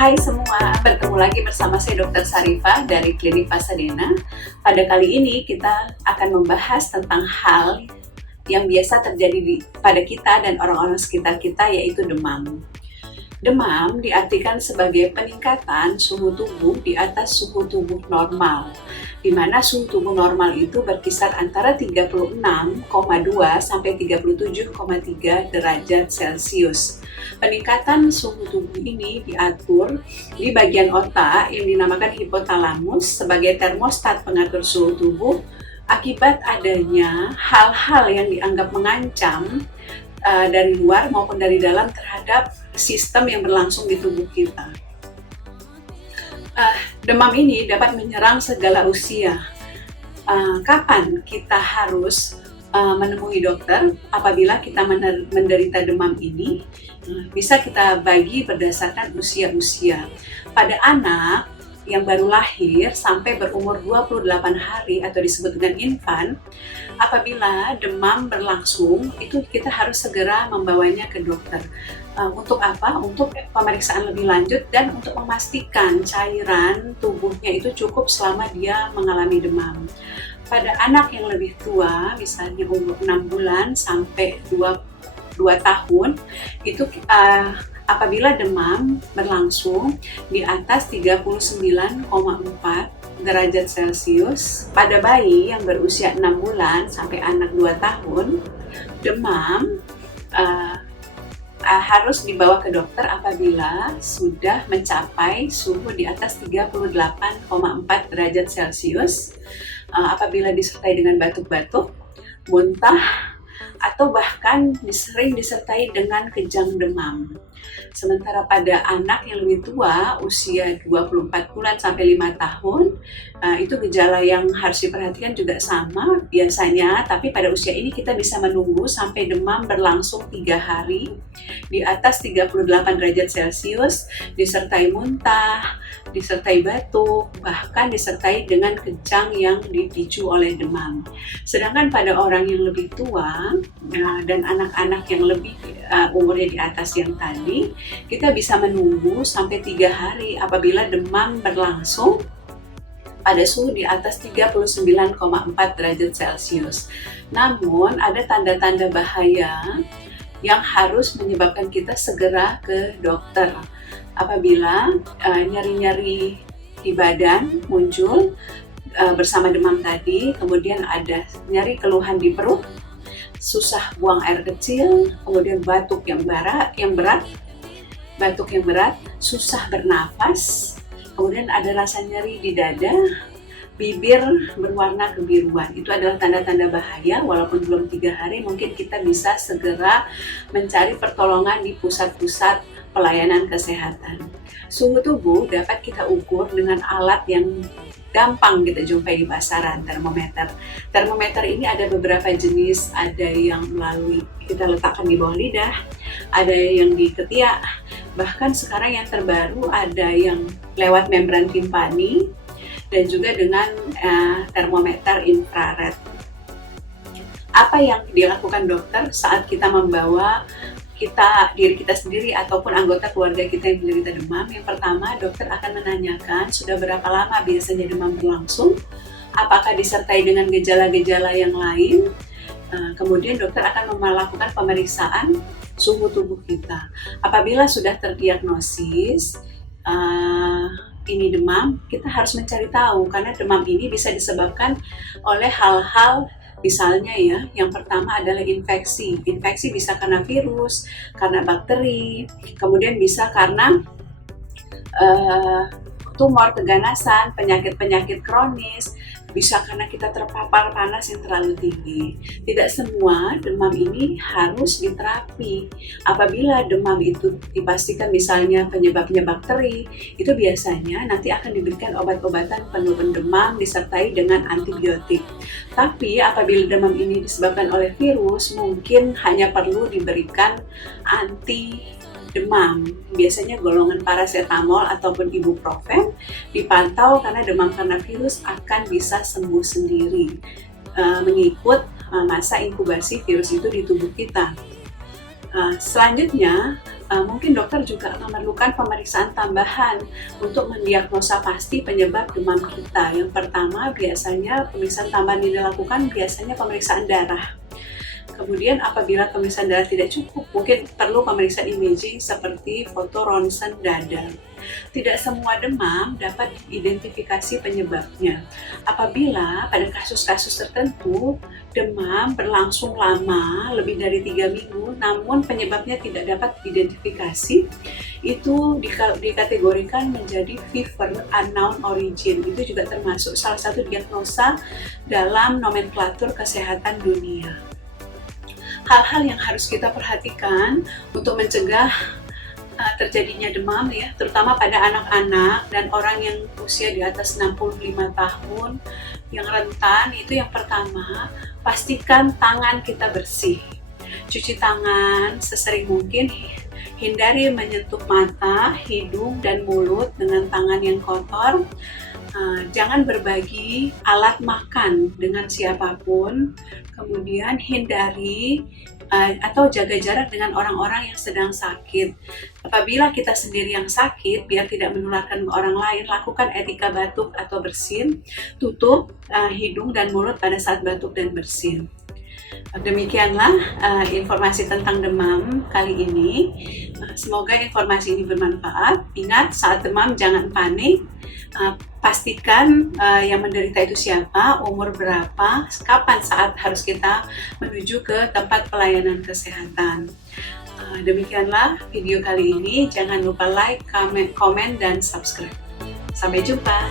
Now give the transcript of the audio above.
Hai semua, bertemu lagi bersama saya Dr. Sarifah dari Klinik Pasadena. Pada kali ini kita akan membahas tentang hal yang biasa terjadi pada kita dan orang-orang sekitar kita, yaitu demam. Demam diartikan sebagai peningkatan suhu tubuh di atas suhu tubuh normal, di mana suhu tubuh normal itu berkisar antara 36,2 sampai 37,3 derajat Celcius. Peningkatan suhu tubuh ini diatur di bagian otak yang dinamakan hipotalamus sebagai termostat pengatur suhu tubuh akibat adanya hal-hal yang dianggap mengancam dari luar maupun dari dalam terhadap sistem yang berlangsung di tubuh kita. Demam ini dapat menyerang segala usia. Kapan kita harus menemui dokter apabila kita menderita demam ini? Bisa kita bagi berdasarkan usia-usia. Pada anak yang baru lahir sampai berumur 28 hari atau disebut dengan infant, apabila demam berlangsung, itu kita harus segera membawanya ke dokter. Untuk apa? Untuk pemeriksaan lebih lanjut dan untuk memastikan cairan tubuhnya itu cukup selama dia mengalami demam. Pada anak yang lebih tua, misalnya umur 6 bulan sampai 2 tahun, itu apabila demam berlangsung di atas 39,4 derajat Celcius, pada bayi yang berusia 6 bulan sampai anak 2 tahun, demam harus dibawa ke dokter apabila sudah mencapai suhu di atas 38,4 derajat Celcius, apabila disertai dengan batuk-batuk, muntah, atau bahkan sering disertai dengan kejang demam. Sementara pada anak yang lebih tua, usia 24 bulan sampai 5 tahun, itu gejala yang harus diperhatikan juga sama biasanya, tapi pada usia ini kita bisa menunggu sampai demam berlangsung 3 hari di atas 38 derajat Celcius, disertai muntah, disertai batuk, bahkan disertai dengan kejang yang dipicu oleh demam. Sedangkan pada orang yang lebih tua dan anak-anak yang lebih umurnya di atas yang tadi, kita bisa menunggu sampai 3 hari apabila demam berlangsung pada suhu di atas 39,4 derajat Celcius. Namun ada tanda-tanda bahaya yang harus menyebabkan kita segera ke dokter. Apabila nyeri-nyeri di badan muncul bersama demam tadi, kemudian ada nyeri keluhan di perut, susah buang air kecil, kemudian batuk yang berat, susah bernafas, kemudian ada rasa nyeri di dada, bibir berwarna kebiruan. Itu adalah tanda-tanda bahaya. Walaupun belum 3 hari, mungkin kita bisa segera mencari pertolongan di pusat-pusat pelayanan kesehatan. Suhu tubuh dapat kita ukur dengan alat yang gampang kita jumpai di pasaran, termometer. Termometer ini ada beberapa jenis, ada yang melalui kita letakkan di bawah lidah, ada yang di ketiak, bahkan sekarang yang terbaru ada yang lewat membran timpani, dan juga dengan termometer infrared. Apa yang dilakukan dokter saat kita membawa diri kita sendiri ataupun anggota keluarga kita yang menderita demam? Yang pertama, dokter akan menanyakan sudah berapa lama biasanya demam berlangsung, apakah disertai dengan gejala-gejala yang lain. Kemudian dokter akan melakukan pemeriksaan suhu tubuh kita. Apabila sudah terdiagnosis ini demam, kita harus mencari tahu, karena demam ini bisa disebabkan oleh hal-hal. Misalnya ya, yang pertama adalah infeksi. Infeksi bisa karena virus, karena bakteri, kemudian bisa karena tumor, keganasan, penyakit-penyakit kronis, bisa karena kita terpapar panas yang terlalu tinggi. Tidak semua demam ini harus diterapi. Apabila demam itu dipastikan misalnya penyebabnya bakteri, itu biasanya nanti akan diberikan obat-obatan penurun demam disertai dengan antibiotik. Tapi apabila demam ini disebabkan oleh virus, mungkin hanya perlu diberikan anti demam, biasanya golongan paracetamol ataupun ibuprofen, dipantau karena demam karena virus akan bisa sembuh sendiri mengikut masa inkubasi virus itu di tubuh kita. Selanjutnya, mungkin dokter juga memerlukan pemeriksaan tambahan untuk mendiagnosa pasti penyebab demam kita. Yang pertama, biasanya pemeriksaan tambahan yang dilakukan biasanya pemeriksaan darah. Kemudian apabila pemeriksaan darah tidak cukup, mungkin perlu pemeriksaan imaging seperti foto ronsen dada. Tidak semua demam dapat identifikasi penyebabnya. Apabila pada kasus-kasus tertentu demam berlangsung lama, lebih dari 3 minggu, namun penyebabnya tidak dapat diidentifikasi, itu dikategorikan menjadi fever unknown origin. Itu juga termasuk salah satu diagnosa dalam nomenklatur kesehatan dunia. Hal-hal yang harus kita perhatikan untuk mencegah terjadinya demam ya, terutama pada anak-anak dan orang yang usia di atas 65 tahun yang rentan. Itu yang pertama, pastikan tangan kita bersih. Cuci tangan sesering mungkin, hindari menyentuh mata, hidung, dan mulut dengan tangan yang kotor. Jangan berbagi alat makan dengan siapapun. Kemudian hindari atau jaga jarak dengan orang-orang yang sedang sakit. Apabila kita sendiri yang sakit, biar tidak menularkan ke orang lain, lakukan etika batuk atau bersin. Tutup hidung dan mulut pada saat batuk dan bersin. Demikianlah informasi tentang demam kali ini. Semoga informasi ini bermanfaat. Ingat, saat demam jangan panik. Pastikan yang menderita itu siapa, umur berapa, kapan saat harus kita menuju ke tempat pelayanan kesehatan. Demikianlah video kali ini. Jangan lupa like, comment, dan subscribe. Sampai jumpa.